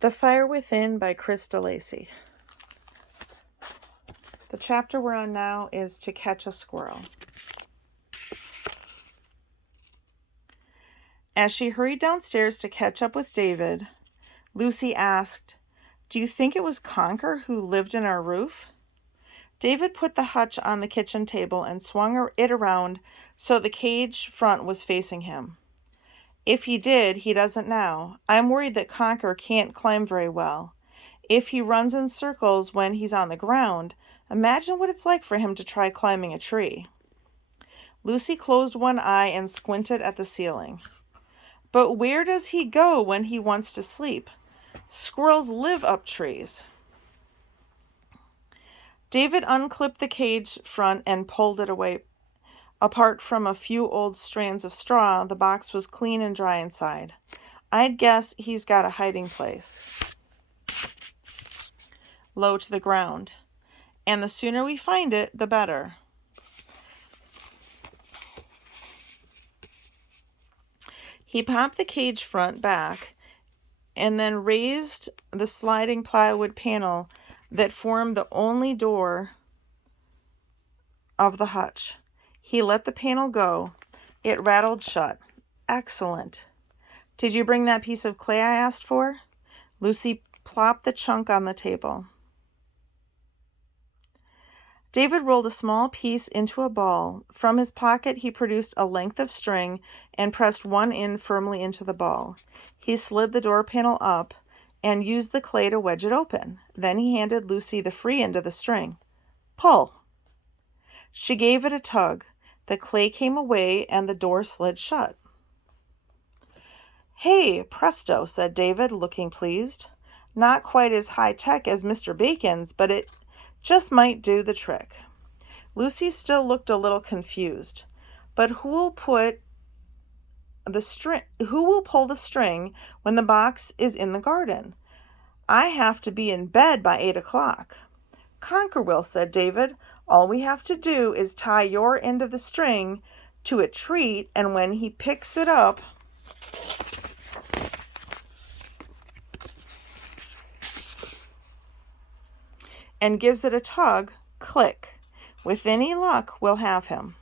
The Fire Within by Krista Lacey. The chapter we're on now is To Catch a Squirrel. As she hurried downstairs to catch up with David, Lucy asked, "Do you think it was Conker who lived in our roof?" David put the hutch on the kitchen table and swung it around so the cage front was facing him. "If he did, he doesn't now. I'm worried that Conker can't climb very well. If he runs in circles when he's on the ground, imagine what it's like for him to try climbing a tree." Lucy closed one eye and squinted at the ceiling. "But where does he go when he wants to sleep? Squirrels live up trees." David unclipped the cage front and pulled it away. Apart from a few old strands of straw, the box was clean and dry inside. "I'd guess he's got a hiding place low to the ground, and the sooner we find it, the better." He popped the cage front back and then raised the sliding plywood panel that formed the only door of the hutch. He let the panel go. It rattled shut. "Excellent. Did you bring that piece of clay I asked for?" Lucy plopped the chunk on the table. David rolled a small piece into a ball. From his pocket, he produced a length of string and pressed one end firmly into the ball. He slid the door panel up and used the clay to wedge it open. Then he handed Lucy the free end of the string. "Pull." She gave it a tug. The clay came away and the door slid shut. "Hey, presto," said David, looking pleased. "Not quite as high-tech as Mr. Bacon's, but it just might do the trick." Lucy still looked a little confused. "But who will pull the string when the box is in the garden? I have to be in bed by 8 o'clock. "Conker will," said David. "All we have to do is tie your end of the string to a treat, and when he picks it up and gives it a tug, click. With any luck, we'll have him."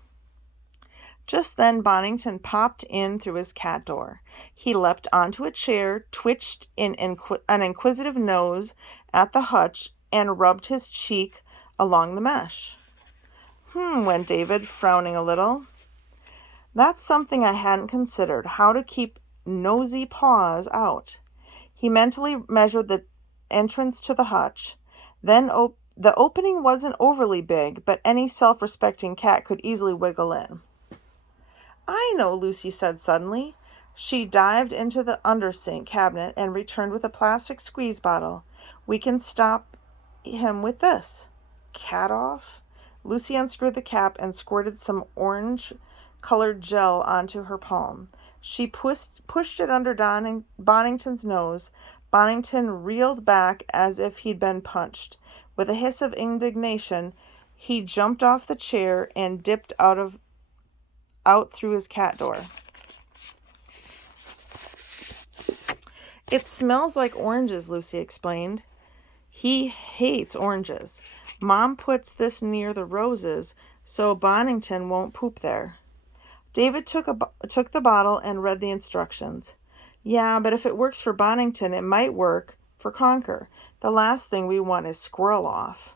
Just then Bonington popped in through his cat door. He leapt onto a chair, twitched an inquisitive nose at the hutch, and rubbed his cheek along the mesh. Went David, frowning a little. "That's something I hadn't considered, how to keep nosy paws out." He mentally measured the entrance to the hutch. Then the opening wasn't overly big, but any self-respecting cat could easily wiggle in. "I know," Lucy said suddenly. She dived into the undersink cabinet and returned with a plastic squeeze bottle. "We can stop him with this." "Cat off?" Lucy unscrewed the cap and squirted some orange-colored gel onto her palm. She pushed it under Bonington's nose. Bonington reeled back as if he'd been punched. With a hiss of indignation, he jumped off the chair and dipped out through his cat door. "It smells like oranges," Lucy explained. "He hates oranges. Mom puts this near the roses so Bonington won't poop there." David took the bottle and read the instructions. "Yeah, but if it works for Bonington, it might work for Conker. The last thing we want is Squirrel off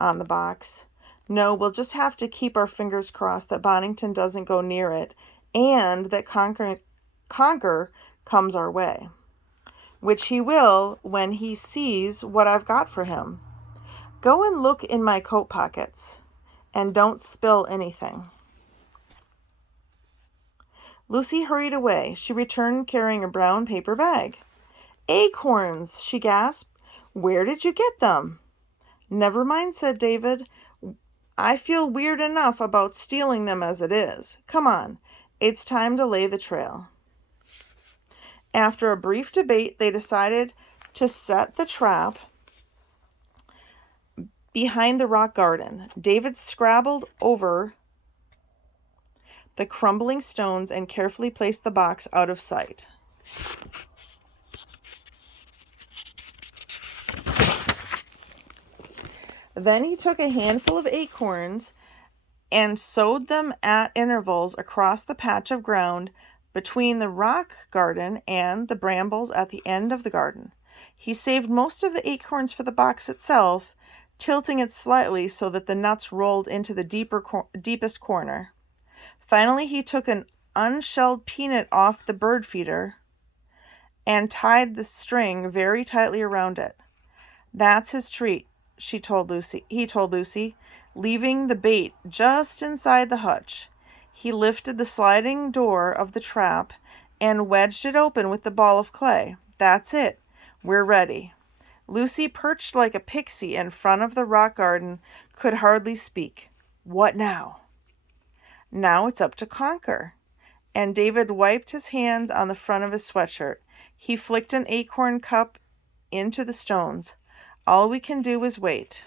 on the box. No, we'll just have to keep our fingers crossed that Bonington doesn't go near it and that Conker comes our way. Which he will when he sees what I've got for him. Go and look in my coat pockets and don't spill anything." Lucy hurried away. She returned carrying a brown paper bag. "Acorns," she gasped. "Where did you get them?" "Never mind," said David. "I feel weird enough about stealing them as it is. Come on, it's time to lay the trail." After a brief debate, they decided to set the trap behind the rock garden. David scrabbled over the crumbling stones and carefully placed the box out of sight. Then he took a handful of acorns and sowed them at intervals across the patch of ground between the rock garden and the brambles at the end of the garden. He saved most of the acorns for the box itself, tilting it slightly so that the nuts rolled into the deepest corner. Finally, he took an unshelled peanut off the bird feeder and tied the string very tightly around it. "That's his treat," he told Lucy, leaving the bait just inside the hutch. He lifted the sliding door of the trap and wedged it open with the ball of clay. "That's it. We're ready." Lucy, perched like a pixie in front of the rock garden, could hardly speak. "What now?" "Now it's up to Conker." And David wiped his hands on the front of his sweatshirt. He flicked an acorn cup into the stones. "All we can do is wait."